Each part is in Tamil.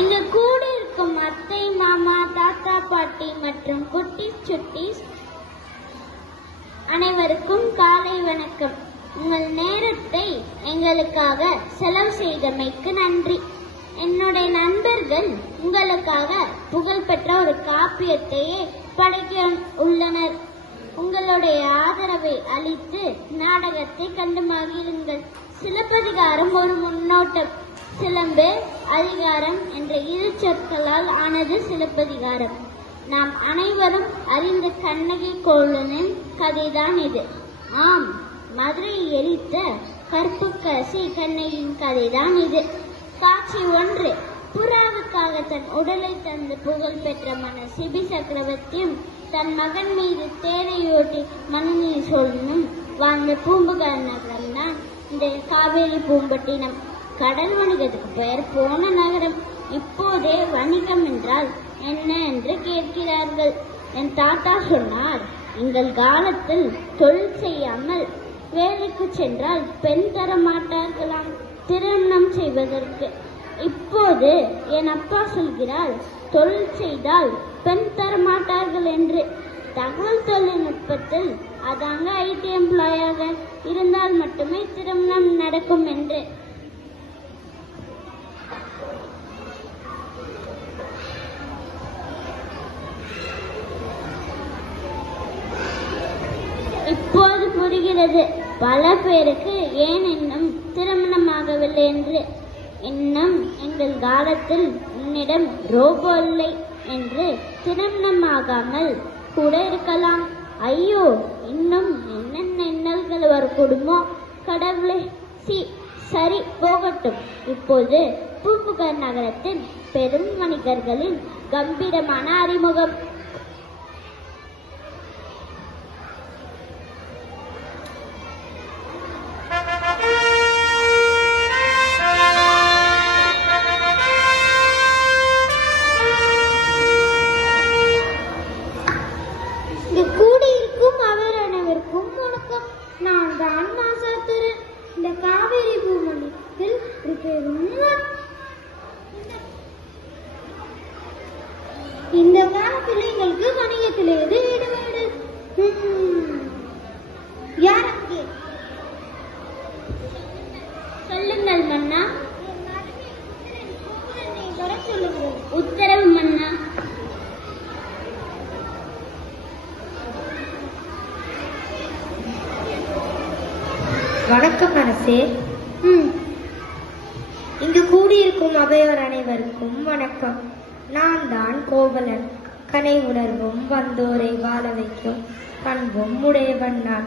இங்கு கூடியிருக்கும் அத்தை, மாமா, தாத்தா, பாட்டி மற்றும் குட்டி சுட்டீஸ் அனைவருக்கும் காலை வணக்கம். உங்கள் நேரத்தை எங்களுக்காக செலவு செய்தமைக்கு நன்றி. என்னுடைய நண்பர்கள் உங்களுக்காக புகழ்பெற்ற ஒரு காப்பியத்தையே படைக்க உள்ளனர். உங்களுடைய ஆதரவை அளித்து நாடகத்தை கண்டு மகிழுங்கள். சிலப்பதிகாரம் ஒரு முன்னோட்டம். சிலம்பு, அதிகாரம் என்ற இரு சொற்களால் ஆனது சிலப்பதிகாரம். நாம் அனைவரும் அறிந்த கண்ணகி கோவலனின் கதைதான் இது. ஆம், மதுரையை எரித்த கற்புக்கரசி கண்ணகியின் கதைதான் இது. காட்சி 1. புறாவுக்காக தன் உடலை தந்து புகழ் பெற்ற மன்னர் சிபி சக்கரவர்த்தியும் தன் மகன் மீது தேரையோட்டி மனுநீர் சொல்லும் வாழ்ந்த பூம்புகார் நகரம் தான் இந்த காவேரி பூம்பட்டினம். கடல் வணிகத்துக்கு பெயர் போன நகரம். இப்போதே வணிகம் என்றால் என்ன என்று கேட்கிறார்கள். என் தாத்தா சொன்னார், எங்கள் காலத்தில் தொழில் செய்யாமல் வேலைக்கு சென்றால் பெண் தர மாட்டார்களாம் திருமணம் செய்வதற்கு. இப்போது என் அப்பா சொல்கிறார், தொழில் செய்தால் பெண் தர மாட்டார்கள் என்று. தகவல் தொழில்நுட்பத்தில் அதாங்க ஐடி எம்ப்ளாயாக இருந்தால் மட்டுமே திருமணம் நடக்கும் என்று. இப்போது புரிகிறது பல பேருக்கு ஏன் இன்னும் திருமணமாகவில்லை என்று. இன்னும் எங்கள் காலத்தில் உன்னிடம் ரோபோ இல்லை என்று திருமணமாகாமல் கூட இருக்கலாம். ஐயோ, இன்னும் என்னென்ன இன்னல்கள் வரக்கூடுமோ கடவுளே. சரி, போகட்டும். இப்போது பூம்புகார் நகரத்தின் பெரும் வணிகர்களின் கம்பீரமான அறிமுகம். இந்த காலத்தில் எங்களுக்கு வணிகத்திலே ஈடுபாடு. யார் அங்கே? சொல்லுங்கள் மன்னா. சொல்லுங்கள். உத்தரவு மன்னா. வணக்கம் அரசே. இங்கு கூடியிருக்கும் அவையோர் அனைவருக்கும் வணக்கம். நான் தான் கோவலன். கனை உணர்வும் வந்தோரை வாழ வைக்கும் பண்பும் உடையவன் நான்.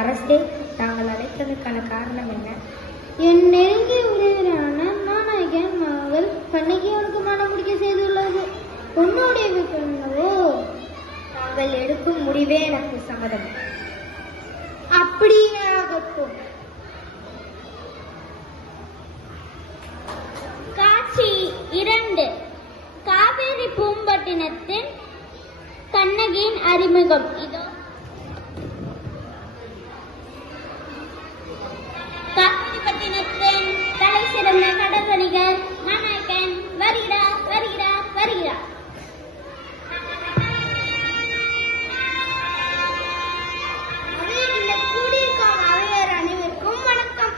அரசே, தாங்கள் அழைத்ததற்கான காரணம் என்ன? என் நெருங்கிய உறவினரான மாநாயகன் மகள் கண்ணகி அவருக்கு மனமுடிக்க செய்துள்ளது. உன்னுடைய விருப்பமோ? தாங்கள் எடுக்கும் முடிவே எனக்கு சம்மதம். அப்படியே ஆகட்டும். காட்சி 2. காவேரி பூம்பட்டினத்தின் கண்ணகியின் அறிமுகம். இதோ காவேரிப்பட்டினத்தின் தலை சிறந்த கடல் வணிகர் மாநாயகன் வருகிறார் வருகிறார் வருகிறார். கூடியிருக்கும் அவையோர் அனைவருக்கும் வணக்கம்.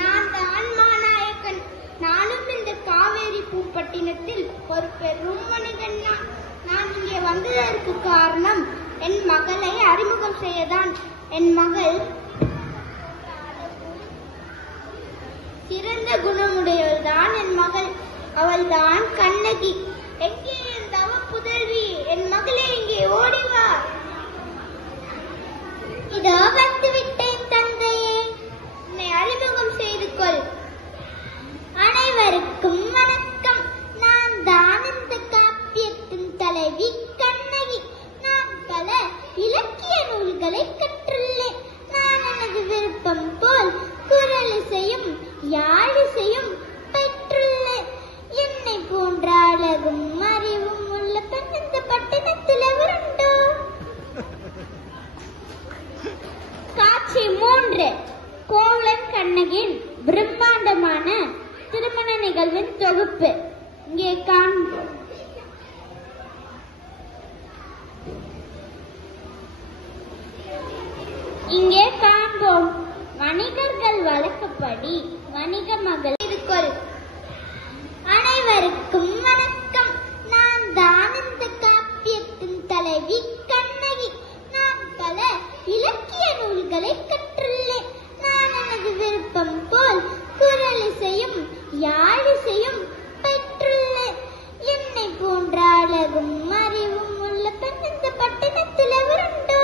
நான் தான் மாநாயகன். நானும் இந்த காவேரி பூம்பட்டினத்தில் ஒரு பெரும் வணிகன். நான் இங்கே வந்ததற்கு காரணம் என் மகளை அறிமுகம் செய்யதான். என் மகள் சிறந்த குணமுடையவள் தான் என் மகள். அவள் தான் கண்ணகி. எங்கே என் தவ புதல்வி? என் மகளே, இங்கே ஓடிவா. இதோ வந்து விட்டேன் தந்தையே. என்னை அறிமுகம் செய்து கொள். அனைவருக்கும் வணக்கம். நான் தான் இந்த காப்பியத்தின் தலைவி கண்ணகி. நான் பல இலக்கிய நூல்களை கற்றுள்ளேன். நான் எனது விருப்பம் போல் குரலிசையும் யாழிசையும் பெற்றுள்ளேன். என்னை போன்ற அழகும் அறிவும் உள்ள பெண் இந்த பட்டினத்தில் எவருண்டோ? காட்சி 3. கோவலன் கண்ணகியின் பிரம்மாண்டமான திருமண நிகழ்வின் தொகுப்பு. இங்கே காண்போம். வணிகர்கள் வழக்கப்படி வணிக மகள் திருக்குறள். அனைவருக்கும் வணக்கம். நான் தான் இந்த காப்பியத்தின் தலைவி கண்ணகி. நான் பல இலக்கிய நூல்களை கற்றுள்ளேன். நான் எனது விருப்பம் போல் குரலிசையும் யாழிசையும் பெற்றுள்ளேன். என்னை போன்ற அழகும் அறிவும் உள்ள பெண் இந்த பட்டணத்தில் எவருண்டோ?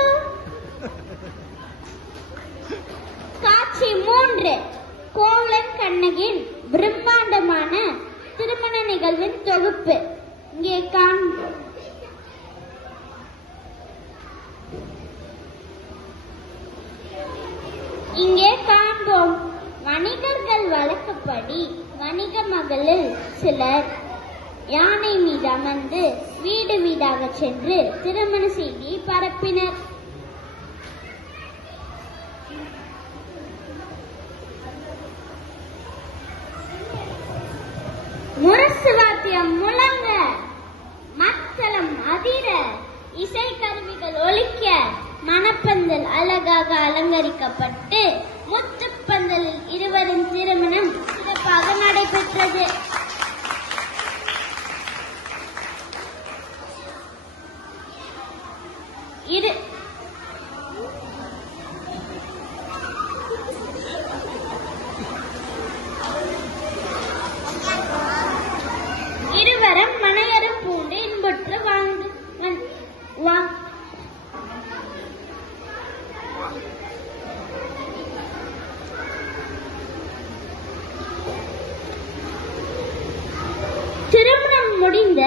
காட்சி 3. கோவலன் கண்ணகியின் பிரம்மாண்டமான திருமண நிகழ்வின் தொகுப்பு. இங்கே காண்போம். வணிகர்கள் வழக்கப்படி வணிக மகளில் சிலர் யானை மீது அமர்ந்து வீடு வீடாக சென்று திருமண செய்தியை பரப்பினர். முரசு வாத்தியம் முழங்க, மத்தளம் அதிர, இசை கருவிகள் ஒலிக்க, மணப்பந்தல் அழகாக அலங்கரிக்கப்பட்டு முத்துப்பந்தலில் இருவரின் திருமணம் சிறப்பாக நடைபெற்றது. இருவரும் மனையரும் பூண்டு இன்புற்று வாழ்ந்து திருமணம் முடிந்த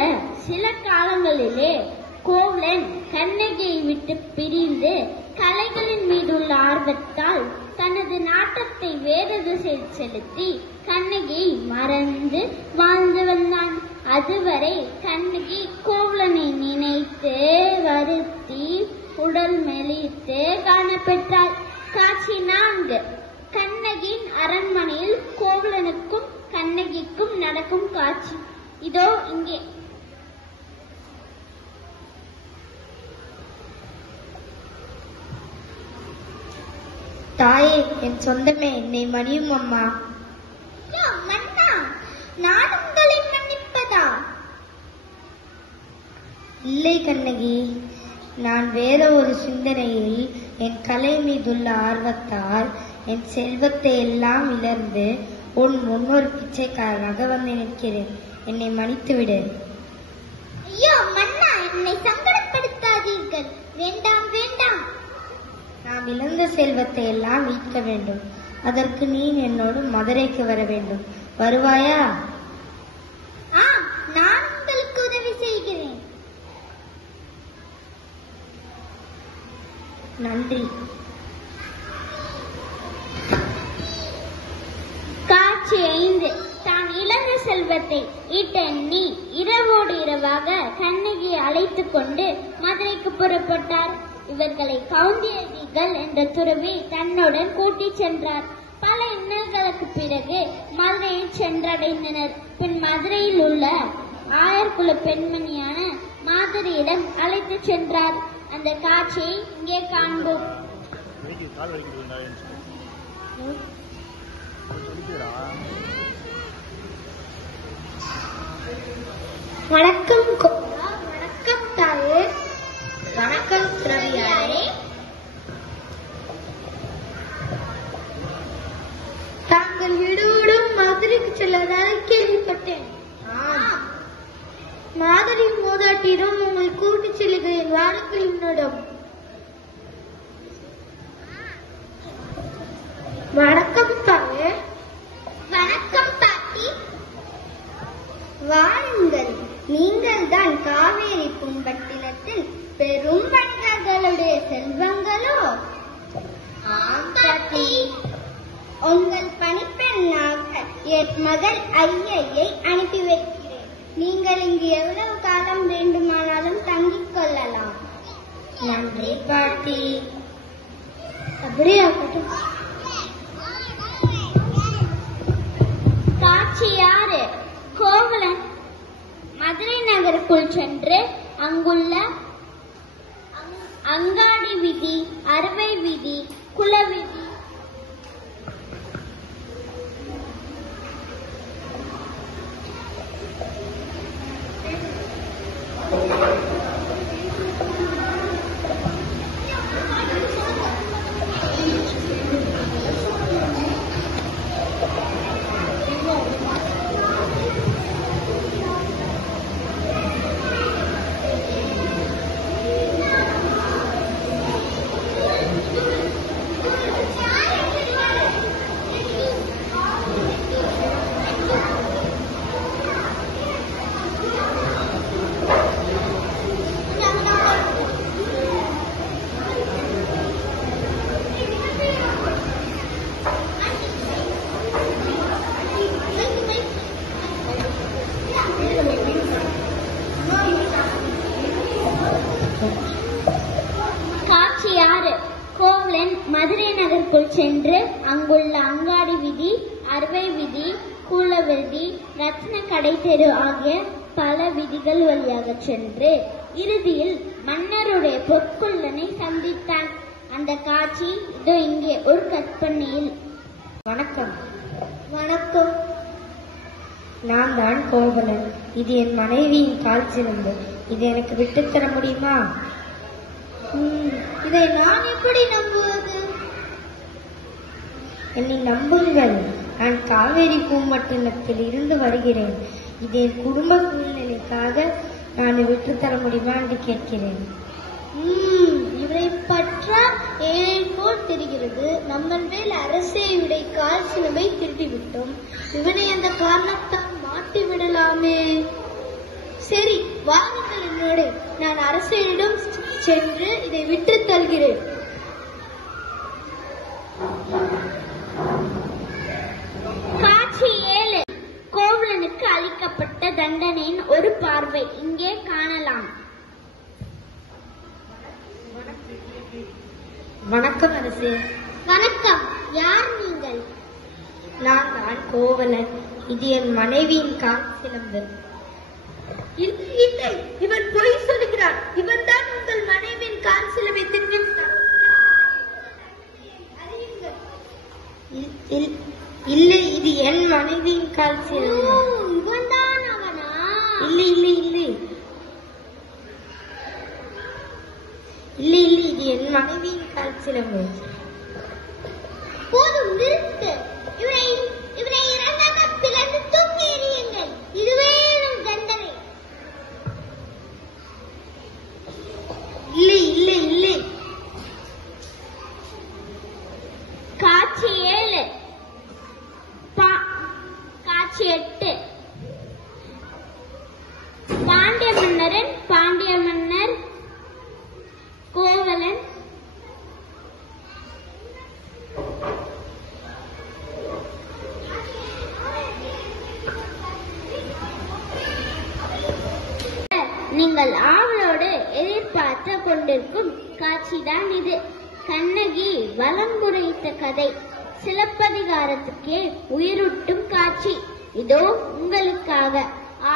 சில காலங்களிலே கோவலன் கண்ணகியை விட்டு பிரிந்து கலைகளின் மீதுள்ள ஆர்வத்தால் தனது நாட்டத்தை வேறு திசையில் செலுத்தி கண்ணகியை மறந்து வாழ்ந்து வந்தான். அதுவரை கண்ணகி கோவலனை நினைத்து வருத்தி உடல் மெலித்து காணப்பெற்றாள். காட்சி 4. கண்ணகியின் அரண்மனையில் கோவலனுக்கும் கண்ணகிக்கும் நடக்கும் காட்சி இதோ இங்கே. தாயே, என் சொந்தமே, என்னை மன்னியும் அம்மா. மன்னா, நான் உங்களை மன்னிப்பதா? இல்லை கண்ணகி, நான் வேற ஒரு சிந்தனையில் என் கலை மீதுள்ள ஆர்வத்தால் என் செல்வத்தை எல்லாம் இழந்து உன் முன்னொரு பிச்சைக்காரனாக வந்து நிற்கிறேன். என்னை மன்னித்து விடு. ஐயோ மன்னா, என்னை சங்கடப்படுத்தாதீர்கள். வேண்டாம் வேண்டாம். நாம் இழந்த செல்வத்தை எல்லாம் மீட்க வேண்டும். அதற்கு நீ என்னோடு மதுரைக்கு வர வேண்டும். வருவாயா? நான் உங்களுக்கு உதவி செய்கிறேன். நன்றி. காட்சி 5. தான் இழந்த செல்வத்தை ஈட்டெண்ணி இரவோடு இரவாக கண்ணகியை அழைத்துக் கொண்டு மதுரைக்கு புறப்பட்டார். இவர்களை கவுந்தியடிகள் என்ற துறவி தன்னுடன் கூட்டிச் சென்றார். பல இன்னல்களுக்கு பிறகு மதுரையை சென்றடைந்தனர். பின் மதுரையில் உள்ள ஆயர்குல பெண்மணியான மாதரியிடம் அழைத்து சென்றார். அந்த காட்சியை இங்கே காண்போம். வணக்கம். வணக்கம் தாயே. வணக்கம் துறவியாரே. தாங்கள் இருவரும் மதுரைக்கு செல்வதாக கேள்விப்பட்டேன். மாதிரி மூதாட்டியிடம் உங்களை கூட்டிச் செல்கிறேன். வாருங்கள் என்னிடம். வணக்கம் தாயே. வணக்கம் பாட்டி. வாருங்கள். நீங்கள் தான் காவேரி பூம்பட்டினத்தில் பெரும் வணிகர்களுடைய செல்வங்களோ? ஆம் பாட்டி. உங்கள் பணிப்பெண்ணாக என் மகள் ஐயையை அனுப்பி வைக்கிறேன். நீங்கள் இங்கு எவ்வளவு காலம் வேண்டுமானாலும் தங்கிக் கொள்ளலாம். நன்றி பாட்டி. அப்படியாகட்டும். காட்சி 6. கோவலன் மதுரை நகருக்குள் சென்று அங்குள்ள அங்காடி வீதி, அறுவை வீதி, குலவீதி, காட்சி 6. கோவலன் மதுரை நகருக்குள் சென்று அங்குள்ள அங்காடி வீதி, அறுவை வீதி, கூலவீதி, ரத்ன கடை தெரு ஆகிய பல வீதிகள் வழியாக சென்று இறுதியில் மன்னருடைய பொற்கொல்லனை சந்தித்தான். அந்த காட்சி இதோ இங்கே ஒரு கற்பனையில். வணக்கம். வணக்கம். நான் தான் கோவலன். இது என் மனைவியின் கால் சிலம்பு. இது எனக்கு விட்டுத்தர முடியுமா? இதை நான் எப்படி நம்புவது? என்னை நம்புங்கள். நான் காவேரி பூம்பட்டினத்தில் இருந்து வருகிறேன். இது என் குடும்ப சூழ்நிலைக்காக நான் விட்டுத்தர முடியுமா என்று கேட்கிறேன். இவரை பற்ற ஏன் போல் தெரிகிறது. நம்ம மேல் அரசை விட கால் சிலம்பை திருடிவிட்டோம். இவனை அந்த காரணத்தால் மாட்டி விடலாமே. சரி, வாருங்கள் என்னோடு. நான் அரசனிடம் சென்று இதை விட்டு தருகிறேன். காட்சி 7. கோவலனுக்கு அளிக்கப்பட்ட தண்டனையின் ஒரு பார்வை இங்கே காணலாம். வணக்கம் அரசே. வணக்கம். யார் நீங்கள்? நான் தான் கோவலன். இது என் மனைவியின் கால் சிலம்பு. இல்லை, இவன் பொய் சொல்கிறான். இவன் தான் உங்கள் மனைவியின் கால் சிலம்பை திருடிவிட்டான். இல்லை, இது என் மனைவியின் கால் சிலம்பு. இவன் தான் அவனா? இல்லை இல்லை இல்லை இல்லை இல்லை இது என் மனைவியின் கால் சிலம்பு. போதும், நிறுத்து. இவனை இரண்டாக பிளந்து தூக்கி எறியுங்கள். இதுவே தண்டனை. இல்லை இல்லை இல்லை. காட்சி 7. காட்சி 8. பாண்டிய மன்னர் கோவலன் நீங்கள் ஆவலோடு எதிர்பார்த்து கொண்டிருக்கும் காட்சிதான் இது. கண்ணகி வலம்புரைத்த கதை, சிலப்பதிகாரத்துக்கே உயிரூட்டும் காட்சி இதோ உங்களுக்காக.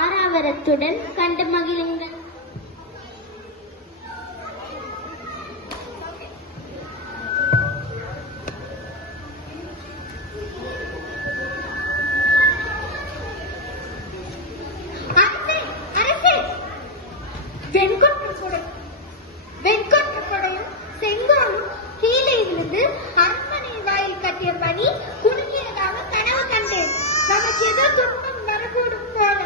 ஆரவாரத்துடன் கண்டு மகிழுங்கள். வெண்கொற்றப்படையும் செங்கோலும் கீழே விழுந்து அரண்மனை வாயில் கட்டிய பணி குறுகியதாக கனவு கண்டேன். நமக்கு ஏதோ துன்பம் வரக்கூடும் போல.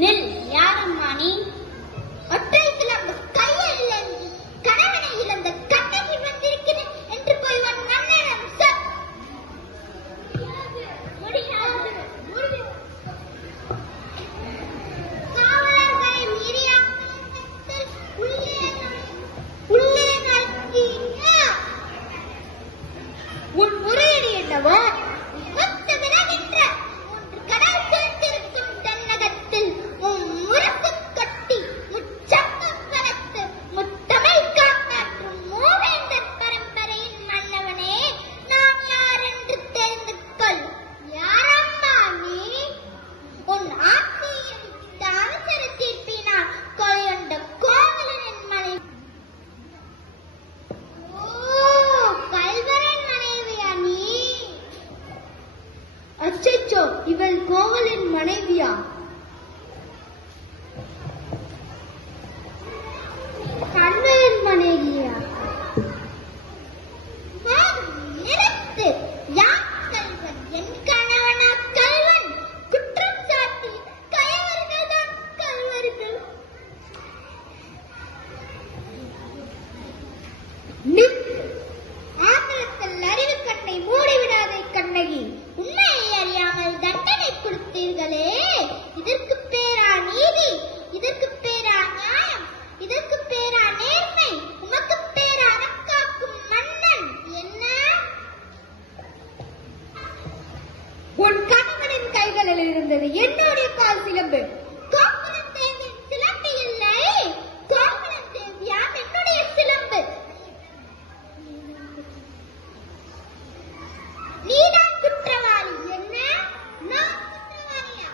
நில், யாரம்மா நீ? ஒற்றை சிலம்பு கையில் கணவனை இழந்த ஆங்கிலத்தில் அறிவு கண்ணை மூடிவிடாதே கண்ணகி. உண்மையை அறியாமல் தண்டனை கொடுத்தீர்களே, இதற்கு பேரா நீதி? இதற்கு பேரா நியாயம்? இதற்கு பேரா நேர்மை? உமக்கு பேரா அனக்காக்கும் மன்னன் என்ன? உன் கணவனின் கைகளில் இருந்தது என்னுடைய கால் சிலம்பு. கோகுலம் தேவியின் சிலம்பு இல்லை, கோகுலம் தேவியாம் என்னுடைய சிலம்பு. நீதான் குற்றவாளி. என்ன? நான் குற்றவாளியா?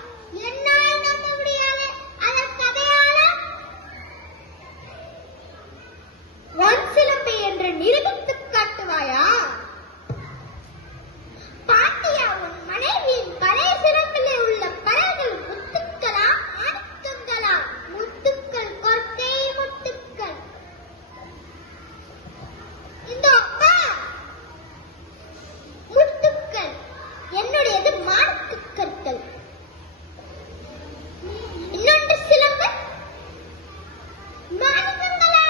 என்னால் நம்ப முடியாது. அதற்கு அடையாளம் உன் சிலம்பு என்று நிரூபித்துக் காட்டுவாயா? பாண்டியா, உன் மனைவியின் பழைய சிலம்பிலே உள்ள பறவைகள் முத்துக்களா மாணிக்கங்களா? முத்துக்கள், கொற்கை முத்துக்கள். இந்த முத்துக்கள் என்னுடையது மாணிக்கற்கள். இன்னொன்று சிலம்பு மாணிக்கங்களா?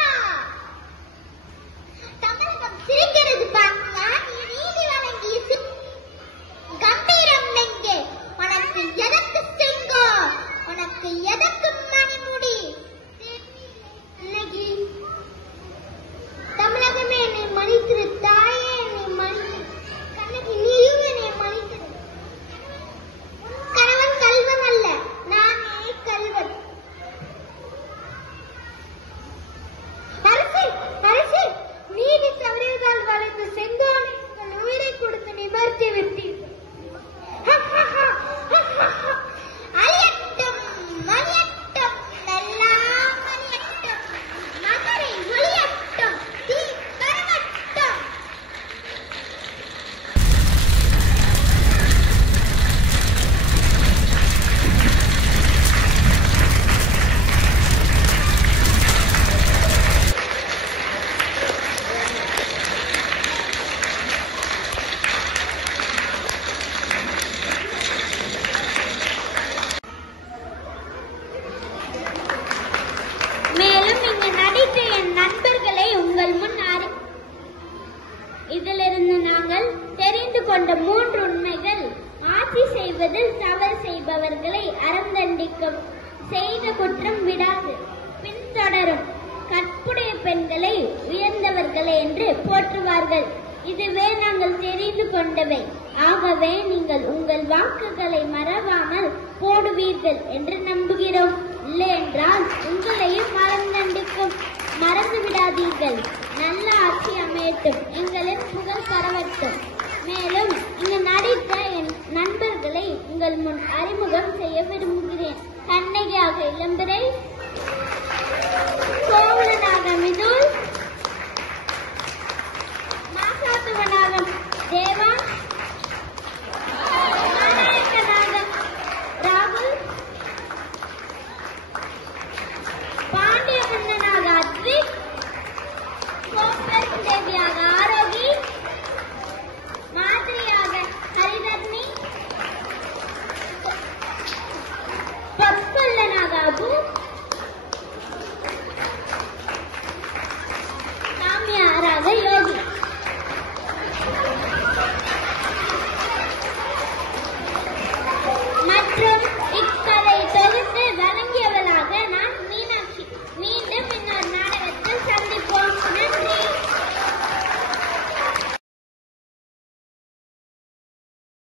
தமிழகம் சிரிக்கிறது பாத்தியா? நீ நீதி வழங்கிய கம்பீரம் எங்கே? உனக்கு எதற்கு செங்கோ? உனக்கு எதற்கு மணிமுடி? இன்னைக்கு தமிழகமே என்னை மன்னித்திரு, தாயே என்னை மன்னித்திரு, கண்ணகி நீயும் என்னை மன்னித்திரு. கணவன் கல்வன் அல்ல, நானே கல்வன். அரசே, அரசே, நீதி தவறியதால் வளைந்த செங்கோலை உங்கள் உயிரை கொடுத்து நிமர்த்தி விட்டீர்கள். அழியட்டும், அழியட்டும், எல்லாம் அழியட்டும். மதுரை ஒழியட்டும், தீ பரவட்டும். மேலும் இங்கு நடித்த என் நண்பர்களை உங்கள் முன் இதிலிருந்து நாங்கள் தெரிந்து கொண்ட 3 உண்மைகள். ஆட்சி செய்வதில் தவறு செய்பவர்களை அறம் தண்டிக்கும், செய்த குற்றம் விடாது, பின்தொடரும், கற்புடைய பெண்களை உயர்ந்தவர்களை என்று போற்றுவார்கள். இதுவே நாங்கள் தெரிந்து கொண்டவை. ஆகவே நீங்கள் உங்கள் வாக்குகளை மறவாமல் போடுவீர்கள் என்று நம்புகிறோம். இல்லை என்றால் உங்களையும் மரம் தண்டிக்கும். மறந்து விடாதீர்கள். நல்ல ஆட்சி அமையட்டும், எங்களின் புகழ் பரவட்டும். மேலும் இங்கு நடித்த என் நண்பர்களை உங்கள் முன் அறிமுகம் செய்ய விரும்புகிறேன். கண்ணகியாக இளம்பிறை, கோவலனாக மிதுல்,